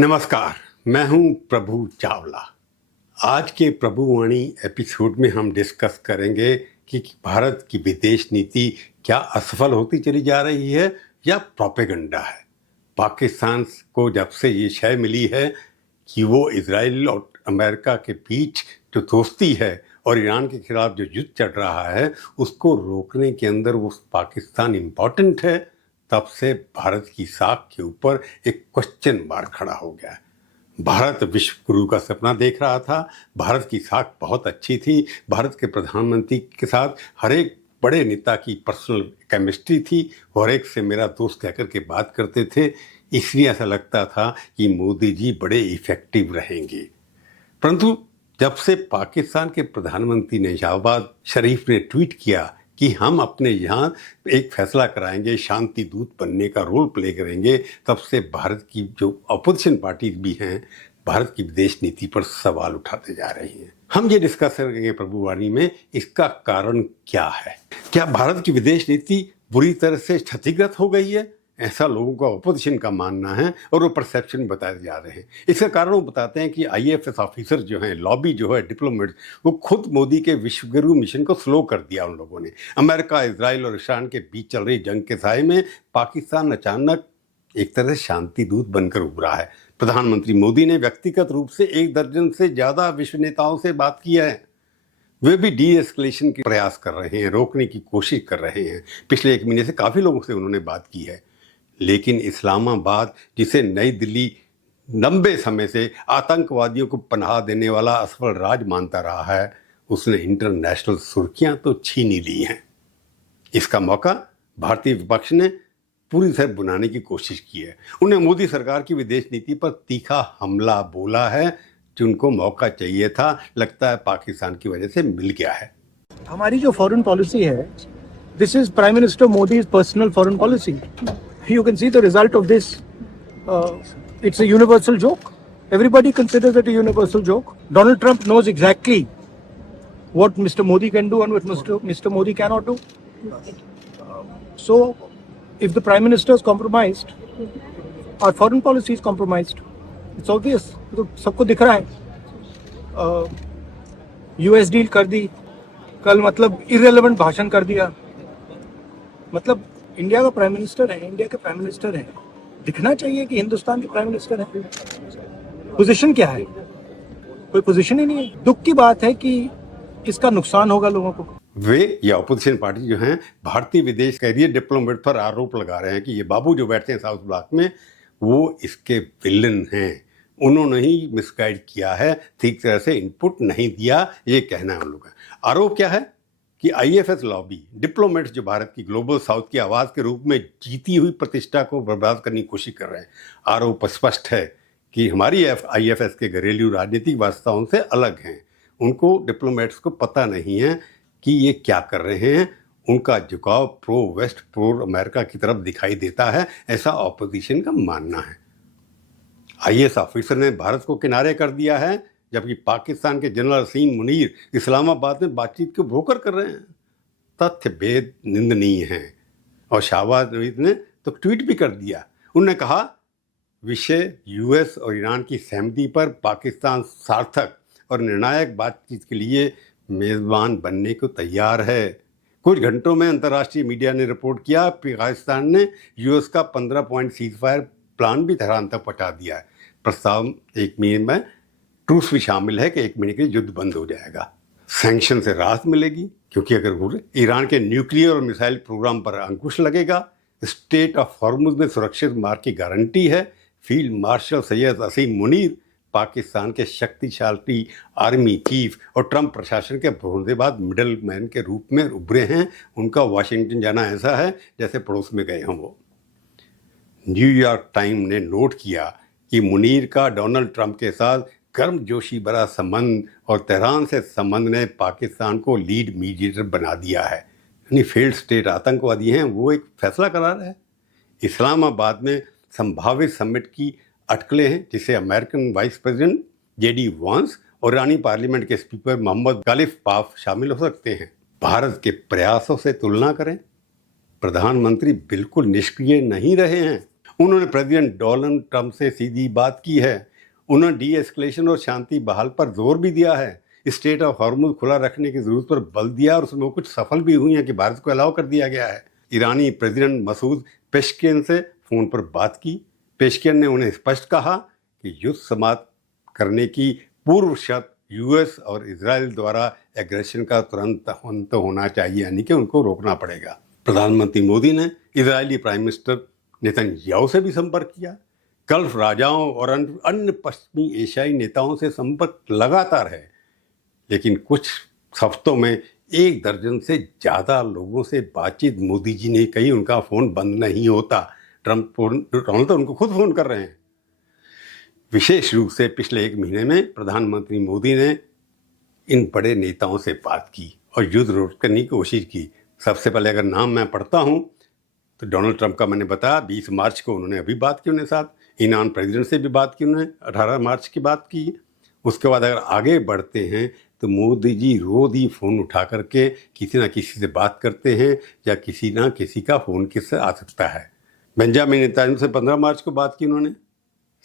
नमस्कार, मैं हूं प्रभु चावला। आज के प्रभुवाणी एपिसोड में हम डिस्कस करेंगे कि भारत की विदेश नीति क्या असफल होती चली जा रही है या प्रोपेगेंडा है। पाकिस्तान को जब से ये शय मिली है कि वो इजराइल और अमेरिका के बीच जो दोस्ती है और ईरान के खिलाफ जो युद्ध चल रहा है उसको रोकने के अंदर वो पाकिस्तान इम्पॉर्टेंट है, तब से भारत की साख के ऊपर एक क्वेश्चन मार्क खड़ा हो गया है। भारत विश्व गुरु का सपना देख रहा था, भारत की साख बहुत अच्छी थी, भारत के प्रधानमंत्री के साथ हर एक बड़े नेता की पर्सनल केमिस्ट्री थी, हर एक से मेरा दोस्त कहकर के बात करते थे, इसलिए ऐसा लगता था कि मोदी जी बड़े इफेक्टिव रहेंगे। परंतु जब से पाकिस्तान के प्रधानमंत्री ने शहबाज शरीफ ने ट्वीट किया कि हम अपने यहाँ एक फैसला कराएंगे, शांति दूत बनने का रोल प्ले करेंगे, तब से भारत की जो अपोजिशन पार्टी भी हैं भारत की विदेश नीति पर सवाल उठाते जा रही हैं। हम ये डिस्कस करेंगे प्रभुवाणी में, इसका कारण क्या है। क्या भारत की विदेश नीति बुरी तरह से क्षतिग्रस्त हो गई है, ऐसा लोगों का अपोजिशन का मानना है और वो परसेप्शन बताए जा रहे हैं। इसका कारण वो बताते हैं कि IFS ऑफिसर जो हैं, लॉबी जो है, डिप्लोमेट्स, वो खुद मोदी के विश्वगुरु मिशन को स्लो कर दिया उन लोगों ने। अमेरिका, इजराइल और ईरान के बीच चल रही जंग के साए में पाकिस्तान अचानक एक तरह से शांति दूत बनकर उभरा है। प्रधानमंत्री मोदी ने व्यक्तिगत रूप से 1 दर्जन से ज़्यादा विश्व नेताओं से बात की है। वे भी डी एस्केलेशन के प्रयास कर रहे हैं, रोकने की कोशिश कर रहे हैं। पिछले 1 महीने से काफ़ी लोगों से उन्होंने बात की है, लेकिन इस्लामाबाद, जिसे नई दिल्ली लंबे समय से आतंकवादियों को पनाह देने वाला असफल राज मानता रहा है, उसने इंटरनेशनल सुर्खियां तो छीन ही ली हैं। इसका मौका भारतीय विपक्ष ने पूरी तरह बुनाने की कोशिश की है। उन्हें मोदी सरकार की विदेश नीति पर तीखा हमला बोला है, जिनको मौका चाहिए था, लगता है पाकिस्तान की वजह से मिल गया है। हमारी जो फॉरेन पॉलिसी है, this is prime minister Modi's personal foreign policy. You can see the result of this. It's a universal joke. Everybody considers it a universal joke. Donald Trump knows exactly what Mr. Modi can do and what Mr. Modi cannot do. So, if the Prime Minister is compromised, our foreign policy is compromised. It's obvious. तो सबको दिख रहा है. US deal कर दी, कल मतलब irrelevant भाषण कर दिया. मतलब इंडिया का प्राइम मिनिस्टर है, इंडिया के प्राइम मिनिस्टर है, दिखना चाहिए कि हिंदुस्तान के प्राइम मिनिस्टर है. पोजीशन क्या है? कोई पोजीशन ही नहीं है. दुख की बात है कि इसका नुकसान होगा लोगों को. वे या अपोजिशन पार्टी जो हैं भारतीय विदेश कैरियर डिप्लोमेट पर आरोप लगा रहे हैं कि ये बाबू जो बैठते हैं साउथ ब्लॉक में, वो इसके विलन हैं, उन्होंने ही मिसगाइड किया है, ठीक तरह से इनपुट नहीं दिया, ये कहना है उन लोगों का. आरोप क्या है कि IFS लॉबी, डिप्लोमेट्स जो भारत की ग्लोबल साउथ की आवाज़ के रूप में जीती हुई प्रतिष्ठा को बर्बाद करने की कोशिश कर रहे हैं. आरोप स्पष्ट है कि हमारी IFS के घरेलू राजनीतिक वास्तवों से अलग हैं. उनको डिप्लोमेट्स को पता नहीं है कि ये क्या कर रहे हैं. उनका झुकाव प्रो वेस्ट, प्रो अमेरिका की तरफ दिखाई देता है, ऐसा ऑपोजिशन का मानना है. IAS ऑफिसर ने भारत को किनारे कर दिया है, जबकि पाकिस्तान के जनरल असीम मुनीर इस्लामाबाद में बातचीत को ब्रोकर कर रहे हैं. तथ्य भेद निंदनीय हैं. और शहबाज शरीफ ने तो ट्वीट भी कर दिया. उन्होंने कहा, विषय US और ईरान की सहमति पर पाकिस्तान सार्थक और निर्णायक बातचीत के लिए मेज़बान बनने को तैयार है. कुछ घंटों में अंतर्राष्ट्रीय मीडिया ने रिपोर्ट किया पाकिस्तान ने US का 15 पॉइंट सीज़फायर प्लान भी तेहरान तक पहुँचा दिया है. प्रस्ताव 1 महीने में ट्रूस भी शामिल है कि 1 महीने के युद्ध बंद हो जाएगा. सैंक्शन से राहत मिलेगी, क्योंकि अगर ईरान के न्यूक्लियर और मिसाइल प्रोग्राम पर अंकुश लगेगा, स्टेट ऑफ हॉर्मुज में सुरक्षित मार्ग की गारंटी है. फील्ड मार्शल सैयद असीम मुनीर पाकिस्तान के शक्तिशाली आर्मी चीफ और ट्रंप प्रशासन के भरोसेबाज मिडल मैन के रूप में उभरे हैं. उनका वाशिंगटन जाना ऐसा है जैसे पड़ोस में गए हों. वो न्यूयॉर्क टाइम ने नोट किया कि मुनीर का डोनाल्ड ट्रंप के साथ गर्मजोशी भरा संबंध और तेहरान से संबंध ने पाकिस्तान को लीड मीडिएटर बना दिया है. यानी फेल्ड स्टेट आतंकवादी हैं, वो एक फैसला करा रहे हैं. इस्लामाबाद में संभावित समिट की अटकलें हैं, जिसे अमेरिकन वाइस प्रेसिडेंट JD वांस और ईरानी पार्लियामेंट के स्पीकर मोहम्मद गालिब पाफ शामिल हो सकते हैं. भारत के प्रयासों से तुलना करें, प्रधानमंत्री बिल्कुल निष्क्रिय नहीं रहे हैं. उन्होंने प्रेसिडेंट डोनाल्ड ट्रंप से सीधी बात की है। उन्होंने डी एस्केलेशन और शांति बहाल पर जोर भी दिया है। स्टेट ऑफ हॉर्मुज खुला रखने की जरूरत पर बल दिया और उसमें कुछ सफल भी हुई है कि भारत को अलाउ कर दिया गया है। ईरानी प्रेसिडेंट मसूद पेशकियन से फोन पर बात की। पेशकियन ने उन्हें स्पष्ट कहा कि युद्ध समाप्त करने की पूर्व शर्त यूएस और इजराइल द्वारा एग्रेशन का तुरंत अंत होना चाहिए, यानी कि उनको रोकना पड़ेगा। प्रधानमंत्री मोदी ने इजरायली प्राइम मिनिस्टर नेतन्याहू से भी संपर्क किया। गल्फ राजाओं और अन्य पश्चिमी एशियाई नेताओं से संपर्क लगातार है, लेकिन कुछ हफ्तों में 1 दर्जन से ज़्यादा लोगों से बातचीत मोदी जी ने कही। उनका फ़ोन बंद नहीं होता। डोनाल्ड तो उनको खुद फ़ोन कर रहे हैं। विशेष रूप से पिछले 1 महीने में प्रधानमंत्री मोदी ने इन बड़े नेताओं से बात की और युद्ध रोकने की कोशिश की। सबसे पहले अगर नाम मैं पढ़ता हूँ तो डोनाल्ड ट्रंप का मैंने बताया, 20 मार्च को उन्होंने अभी बात की उन्हें साथ। ईरान प्रेसिडेंट से भी बात की उन्होंने, 18 मार्च की बात की। उसके बाद अगर आगे बढ़ते हैं तो मोदी जी रोज ही फ़ोन उठा करके किसी ना किसी से बात करते हैं या किसी ना किसी का फ़ोन किससे आ सकता है। बेंजामिन नेतन्याहू से 15 मार्च को बात की उन्होंने।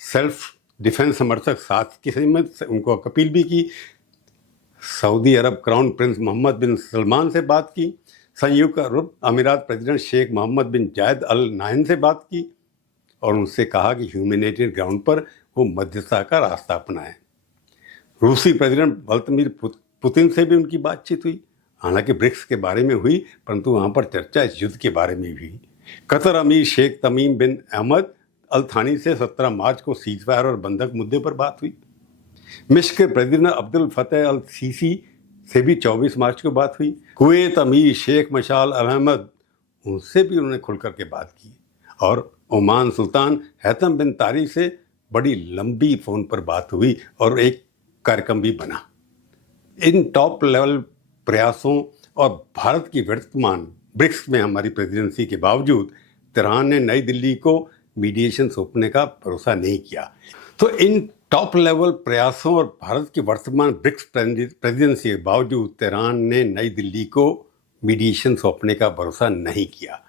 सेल्फ डिफेंस समर्थक साथ किसी में उनको अपील भी की। सऊदी अरब क्राउन प्रिंस मोहम्मद बिन सलमान से बात की। संयुक्त अरब अमीरात प्रेसिडेंट शेख मोहम्मद बिन जायद अल नाहयान से बात की और उनसे कहा कि ह्यूमैनिटेरियन ग्राउंड पर वो मध्यस्थता का रास्ता अपनाएं। रूसी प्रेसिडेंट व्लादिमीर पुतिन से भी उनकी बातचीत हुई। हालांकि ब्रिक्स के बारे में हुई, परंतु वहाँ पर चर्चा इस युद्ध के बारे में भी हुई। कतर अमीर शेख तमीम बिन अहमद अल थानी से 17 मार्च को सीजफायर और बंधक मुद्दे पर बात हुई। मिस्र के प्रेसिडेंट अब्दुल फतेह अल सीसी से भी 24 मार्च को बात हुई। कुवैत अमीर शेख मशाल अहमद, उनसे भी उन्होंने खुल करके बात की। और ओमान सुल्तान हैतम बिन तारिक से बड़ी लंबी फ़ोन पर बात हुई और एक कार्यक्रम भी बना। इन टॉप लेवल प्रयासों और भारत की वर्तमान ब्रिक्स में हमारी प्रेसिडेंसी के बावजूद तेहरान ने नई दिल्ली को मीडिएशन सौंपने का भरोसा नहीं किया। तो इन टॉप लेवल प्रयासों और भारत की वर्तमान ब्रिक्स प्रेसिडेंसी के बावजूद तेहरान ने नई दिल्ली को मीडिएशन सौंपने का भरोसा नहीं किया।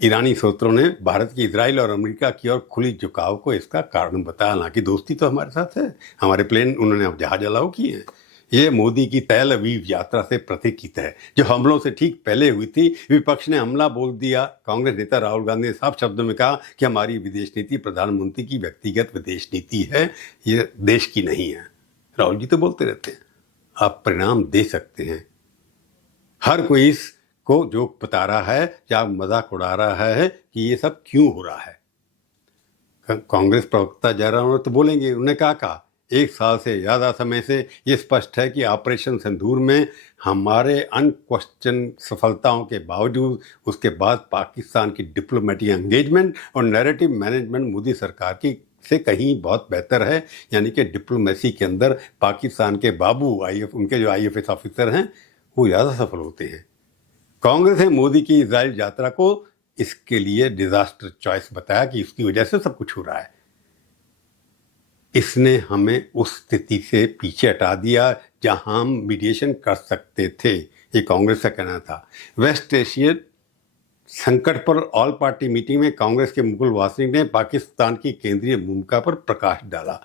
ईरानी सूत्रों ने भारत की इजराइल और अमेरिका की ओर खुली झुकाव को इसका कारण बताया। हालांकि दोस्ती तो हमारे साथ है, हमारे प्लेन उन्होंने जहाज अलाउ किए हैं। ये मोदी की तेल अवीव यात्रा से प्रतीकित है, जो हमलों से ठीक पहले हुई थी। विपक्ष ने हमला बोल दिया। कांग्रेस नेता राहुल गांधी ने साफ शब्दों में कहा कि हमारी विदेश नीति प्रधानमंत्री की व्यक्तिगत विदेश नीति है, ये देश की नहीं है। राहुल जी तो बोलते रहते हैं, आप परिणाम दे सकते हैं। हर कोई इस को जोक बता रहा है या मजाक उड़ा रहा है कि ये सब क्यों हो रहा है। कांग्रेस प्रवक्ता जयराम तो बोलेंगे, उन्होंने कहा 1 साल से ज़्यादा समय से ये स्पष्ट है कि ऑपरेशन सिंदूर में हमारे अनक्वेश्चन सफलताओं के बावजूद उसके बाद पाकिस्तान की डिप्लोमेटिक एंगेजमेंट और नैरेटिव मैनेजमेंट मोदी सरकार की से कहीं बहुत बेहतर है। यानी कि डिप्लोमेसी के अंदर पाकिस्तान के बाबू उनके जो IFS ऑफिसर हैं वो ज़्यादा सफल होते हैं। कांग्रेस ने मोदी की इजराइल यात्रा को इसके लिए डिजास्टर चॉइस बताया कि इसकी वजह से सब कुछ हो रहा है। इसने हमें उस स्थिति से पीछे हटा दिया जहां हम मीडिएशन कर सकते थे, ये कांग्रेस का कहना था। वेस्ट एशिया संकट पर ऑल पार्टी मीटिंग में कांग्रेस के मुकुल वासनिक ने पाकिस्तान की केंद्रीय भूमिका पर प्रकाश डाला।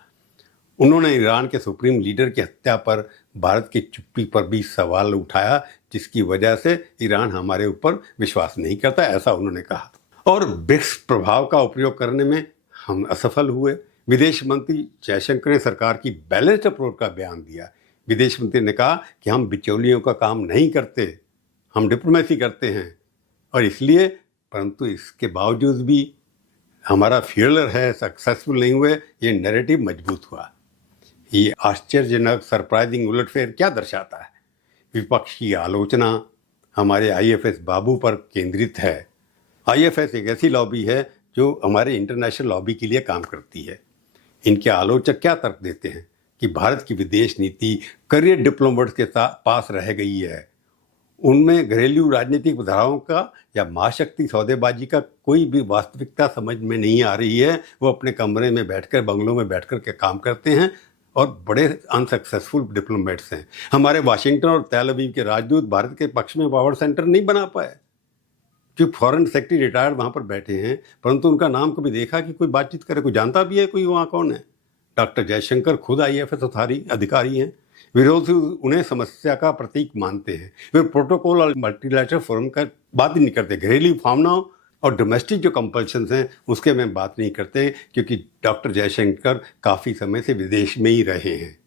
उन्होंने ईरान के सुप्रीम लीडर की हत्या पर भारत की चुप्पी पर भी सवाल उठाया, जिसकी वजह से ईरान हमारे ऊपर विश्वास नहीं करता, ऐसा उन्होंने कहा। और ब्रिक्स प्रभाव का उपयोग करने में हम असफल हुए। विदेश मंत्री जयशंकर ने सरकार की बैलेंस्ड अप्रोच का बयान दिया। विदेश मंत्री ने कहा कि हम बिचौलियों का काम नहीं करते, हम डिप्लोमेसी करते हैं और इसलिए, परंतु इसके बावजूद भी हमारा फेलियर है, सक्सेसफुल नहीं हुए, ये नैरेटिव मजबूत हुआ। ये आश्चर्यजनक सरप्राइजिंग उलटफेर क्या दर्शाता है? विपक्ष की आलोचना हमारे IFS बाबू पर केंद्रित है। IFS एक ऐसी लॉबी है जो हमारे इंटरनेशनल लॉबी के लिए काम करती है। इनके आलोचक क्या तर्क देते हैं कि भारत की विदेश नीति करियर डिप्लोमेट्स के पास रह गई है। उनमें घरेलू राजनीतिक धाराओं का या महाशक्ति सौदेबाजी का कोई भी वास्तविकता समझ में नहीं आ रही है। वो अपने कमरे में बैठकर, बंगलों में बैठकर के काम करते हैं और बड़े अनसक्सेसफुल डिप्लोमेट्स हैं। हमारे वाशिंगटन और तेल अवीव के राजदूत भारत के पक्ष में पावर सेंटर नहीं बना पाए, क्योंकि फॉरेन सेक्रेटरी रिटायर्ड वहाँ पर बैठे हैं, परंतु उनका नाम कभी देखा कि कोई बातचीत करे, कोई जानता भी है कोई वहाँ कौन है? डॉक्टर जयशंकर खुद IFS अधिकारी हैं। विरोधी उन्हें समस्या का प्रतीक मानते हैं। वे प्रोटोकॉल और मल्टीलैटरल फोरम का बात ही नहीं करते। घरेलू भावनाओं और डोमेस्टिक जो कंपल्शंस हैं उसके में बात नहीं करते, क्योंकि डॉक्टर जयशंकर काफ़ी समय से विदेश में ही रहे हैं,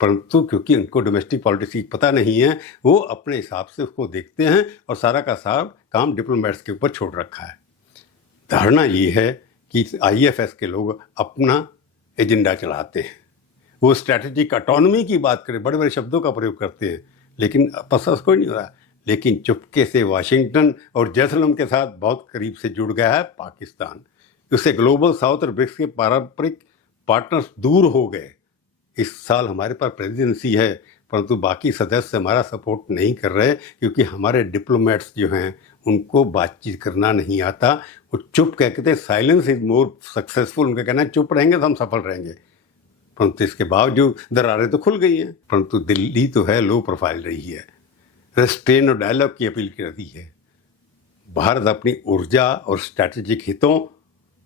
परंतु क्योंकि उनको डोमेस्टिक पॉलिटिक्स की पता नहीं है, वो अपने हिसाब से उसको देखते हैं और सारा का सारा काम डिप्लोमेट्स के ऊपर छोड़ रखा है। धारणा ये है कि IFS के लोग अपना एजेंडा चलाते हैं। वो स्ट्रैटेजिक ऑटोनॉमी की बात करें, बड़े बड़े शब्दों का प्रयोग करते हैं, लेकिन पसंद कोई नहीं हो रहा। लेकिन चुपके से वाशिंगटन और जेरूसलम के साथ बहुत करीब से जुड़ गया है पाकिस्तान। उससे ग्लोबल साउथ और ब्रिक्स के पारंपरिक पार्टनर्स दूर हो गए। इस साल हमारे पास प्रेसिडेंसी है, परंतु बाकी सदस्य हमारा सपोर्ट नहीं कर रहे, क्योंकि हमारे डिप्लोमेट्स जो हैं उनको बातचीत करना नहीं आता। वो चुप कहते हैं, साइलेंस इज मोर सक्सेसफुल। उनका कहना है चुप रहेंगे तो हम सफल रहेंगे, परंतु इसके बावजूद दरारें तो खुल गई हैं। परंतु दिल्ली तो है लो प्रोफाइल रही है, रेस्ट्रेन और डायलॉग की अपील करती है। भारत अपनी ऊर्जा और स्ट्रैटेजिक हितों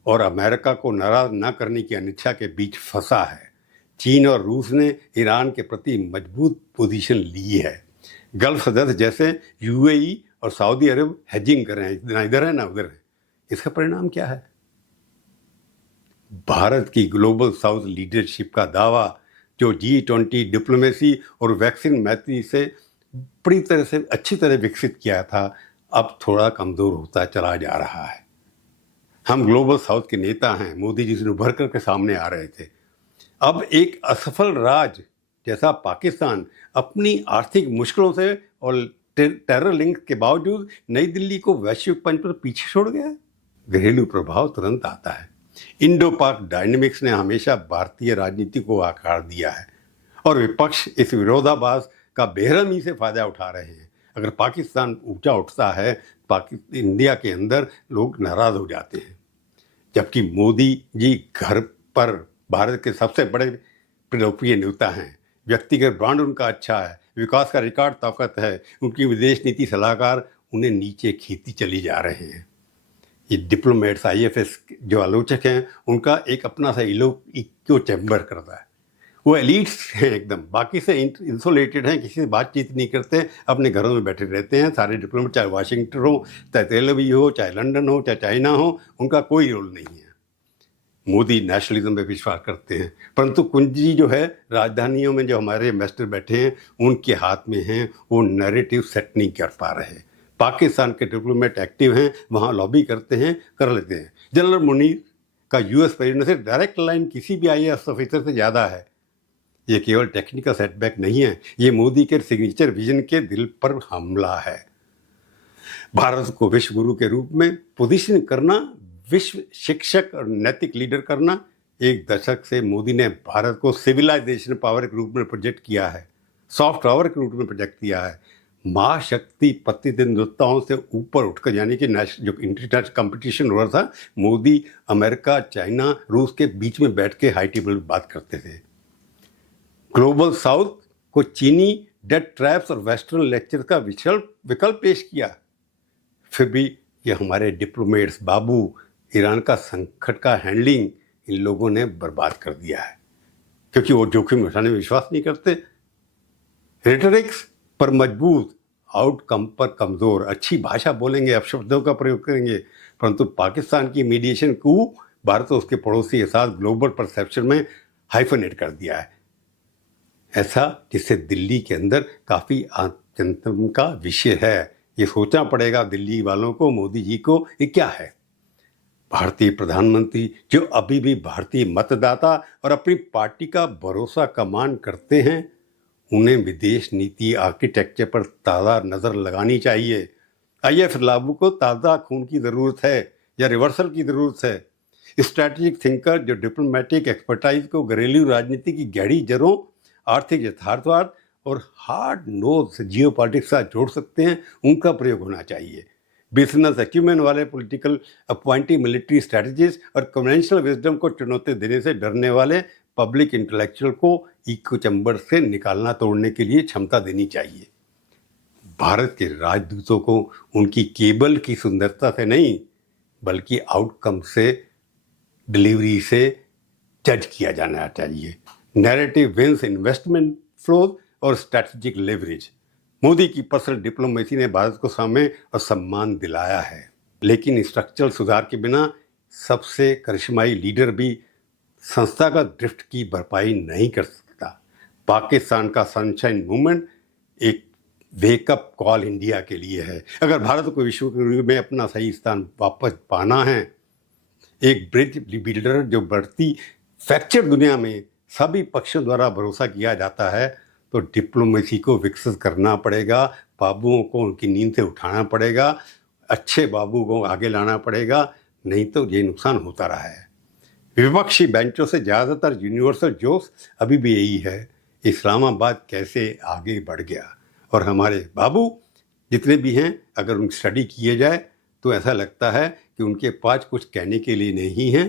और अमेरिका को नाराज न करने की अनिच्छा के बीच फंसा है। चीन और रूस ने ईरान के प्रति मजबूत पोजीशन ली है। गल्फ सदस्य जैसे UAE और सऊदी अरब हेजिंग कर रहे हैं, ना इधर है ना उधर है। इसका परिणाम क्या है? भारत की ग्लोबल साउथ लीडरशिप का दावा, जो G20 डिप्लोमेसी और वैक्सीन मैत्री से बड़ी तरह से अच्छी तरह विकसित किया था, अब थोड़ा कमज़ोर होता चला जा रहा है। हम ग्लोबल साउथ के नेता हैं, मोदी जी से उभर कर के सामने आ रहे थे। अब एक असफल राज्य जैसा पाकिस्तान अपनी आर्थिक मुश्किलों से और टेरर लिंक के बावजूद नई दिल्ली को वैश्विक मंच पर पीछे छोड़ गया। घरेलू प्रभाव तुरंत आता है। इंडो पाक डायनेमिक्स ने हमेशा भारतीय राजनीति को आकार दिया है और विपक्ष इस विरोधाभास का बेरहमी से फायदा उठा रहे हैं। अगर पाकिस्तान ऊंचा उठता है, इंडिया के अंदर लोग नाराज हो जाते हैं, जबकि मोदी जी घर पर भारत के सबसे बड़े लोकप्रिय नेता हैं। व्यक्तिगत ब्रांड उनका अच्छा है, विकास का रिकॉर्ड ताकत है, उनकी विदेश नीति सलाहकार उन्हें नीचे खींचती चली जा रहे हैं। ये डिप्लोमेट्स IFS जो आलोचक हैं, उनका एक अपना सा इको चैम्बर करता है। वो एलिट्स हैं एकदम, बाकी से इंसुलेटेड हैं, किसी से बातचीत नहीं करते, अपने घरों में बैठे रहते हैं सारे डिप्लोमेट, चाहे वाशिंगटन हो, चाहे तेल अवीव हो, चाहे लंदन हो, चाहे चाइना हो, उनका कोई रोल नहीं है। मोदी नेशनलिज्म में विश्वास करते हैं, परंतु कुंजी जो है राजधानियों में जो हमारे इन्वेस्टर बैठे हैं उनके हाथ में हैं, वो नैरेटिव सेट नहीं कर पा रहे। पाकिस्तान के डिप्लोमेट एक्टिव हैं, वहाँ लॉबी करते हैं, कर लेते हैं। जनरल मुनीर का US प्रेसिडेंट से डायरेक्ट लाइन किसी भी IAS ऑफिसर से ज़्यादा है। ये केवल टेक्निकल सेटबैक नहीं है, ये मोदी के सिग्नेचर विजन के दिल पर हमला है। भारत को विश्व गुरु के रूप में पोजीशन करना, विश्व शिक्षक और नैतिक लीडर करना। एक दशक से मोदी ने भारत को सिविलाइजेशन पावर के रूप में प्रोजेक्ट किया है, सॉफ्ट पावर के रूप में प्रोजेक्ट किया है। महाशक्ति प्रतिद्वंद्विताओं से ऊपर उठकर, यानी कि जो इंटरनेशनल कंपटीशन हो रहा था, मोदी अमेरिका, चाइना, रूस के बीच में बैठ के हाई टेबल पर बात करते थे। ग्लोबल साउथ को चीनी डेट ट्रैप्स और वेस्टर्न लेक्चर का विकल्प पेश किया। फिर भी ये हमारे डिप्लोमेट्स बाबू, ईरान का संकट का हैंडलिंग इन लोगों ने बर्बाद कर दिया है, क्योंकि वो जोखिम उठाने में विश्वास नहीं करते। रेटरिक्स पर मजबूत, आउटकम पर कमज़ोर। अच्छी भाषा बोलेंगे, अपशब्दों का प्रयोग करेंगे, परंतु पाकिस्तान की मीडिएशन को भारत और उसके पड़ोसी के साथ ग्लोबल परसेप्शन में हाइफनेट कर दिया है, ऐसा जिससे दिल्ली के अंदर काफ़ी चिंतन का विषय है। ये सोचना पड़ेगा दिल्ली वालों को, मोदी जी को, ये क्या है। भारतीय प्रधानमंत्री जो अभी भी भारतीय मतदाता और अपनी पार्टी का भरोसा कमान करते हैं, उन्हें विदेश नीति आर्किटेक्चर पर ताज़ा नज़र लगानी चाहिए। IF लागू को ताज़ा खून की ज़रूरत है या रिवर्सल की ज़रूरत है। स्ट्रैटेजिक थिंकर जो डिप्लोमेटिक एक्सपर्टाइज को घरेलू राजनीति की गहरी जड़ों, आर्थिक यथार्थवाद और हार्ड नोज जियोपॉलिटिक्स से जोड़ सकते हैं, उनका प्रयोग होना चाहिए। बिजनेस एक्यूमेन वाले पॉलिटिकल अपॉइंटी मिलिट्री स्ट्रैटेजिस्ट और कन्वेंशनल विजडम को चुनौती देने से डरने वाले पब्लिक इंटेलेक्चुअल को इको चैम्बर से निकालना, तोड़ने के लिए क्षमता देनी चाहिए। भारत के राजदूतों को उनकी केबल की सुंदरता से नहीं बल्कि आउटकम से, डिलीवरी से जज किया जाना चाहिए। नैरेटिव विंस इन्वेस्टमेंट फ्लोज और स्ट्रैटेजिक लेवरेज। मोदी की पर्सनल डिप्लोमेसी ने भारत को समय और सम्मान दिलाया है, लेकिन स्ट्रक्चरल सुधार के बिना सबसे करिश्माई लीडर भी संस्थागत ड्रिफ्ट की भरपाई नहीं कर सकता। पाकिस्तान का सनशाइन मूवमेंट एक वेकअप कॉल इंडिया के लिए है। अगर भारत को विश्व में अपना सही स्थान वापस पाना है, एक ब्रिज बिल्डर जो बढ़ती फ्रैक्चर दुनिया में सभी पक्षों द्वारा भरोसा किया जाता है, तो डिप्लोमेसी को विकसित करना पड़ेगा, बाबुओं को उनकी नींद से उठाना पड़ेगा, अच्छे बाबू को आगे लाना पड़ेगा, नहीं तो ये नुकसान होता रहा है। विपक्षी बेंचों से ज़्यादातर यूनिवर्सल जोश अभी भी यही है, इस्लामाबाद कैसे आगे बढ़ गया। और हमारे बाबू जितने भी हैं, अगर उनकी स्टडी किए जाए तो ऐसा लगता है कि उनके पास कुछ कहने के लिए नहीं है,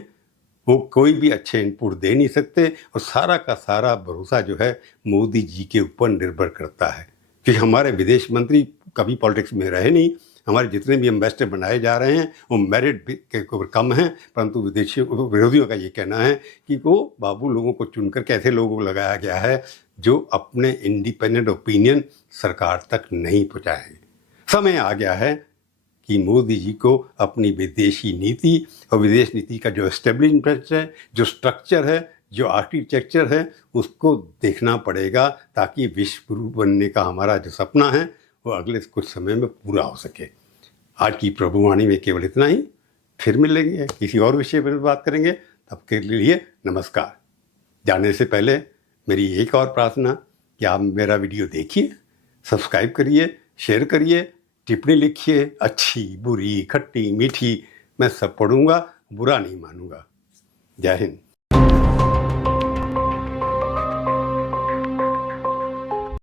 वो कोई भी अच्छे इनपुट दे नहीं सकते, और सारा का सारा भरोसा जो है मोदी जी के ऊपर निर्भर करता है। क्योंकि हमारे विदेश मंत्री कभी पॉलिटिक्स में रहे नहीं, हमारे जितने भी एम्बेसडर बनाए जा रहे हैं वो मेरिट के ऊपर कम हैं, परंतु विरोधियों का ये कहना है कि वो बाबू लोगों को चुनकर कैसे लोगों को लगाया गया है जो अपने इंडिपेंडेंट ओपिनियन सरकार तक नहीं पहुँचाए। समय आ गया है कि मोदी जी को अपनी विदेशी नीति और विदेश नीति का जो एस्टेब्लिशमेंट है, जो स्ट्रक्चर है, जो आर्किटेक्चर है, उसको देखना पड़ेगा, ताकि विश्व गुरु बनने का हमारा जो सपना है वो अगले कुछ समय में पूरा हो सके। आज की प्रभुवाणी में केवल इतना ही, फिर मिलेंगे, किसी और विषय पर बात करेंगे। तब के लिए नमस्कार। जाने से पहले मेरी एक और प्रार्थना कि आप मेरा वीडियो देखिए, सब्सक्राइब करिए, शेयर करिए, टिप्पणी लिखिए, अच्छी बुरी खट्टी मीठी मैं सब पढ़ूंगा, बुरा नहीं मानूंगा। जय हिंद।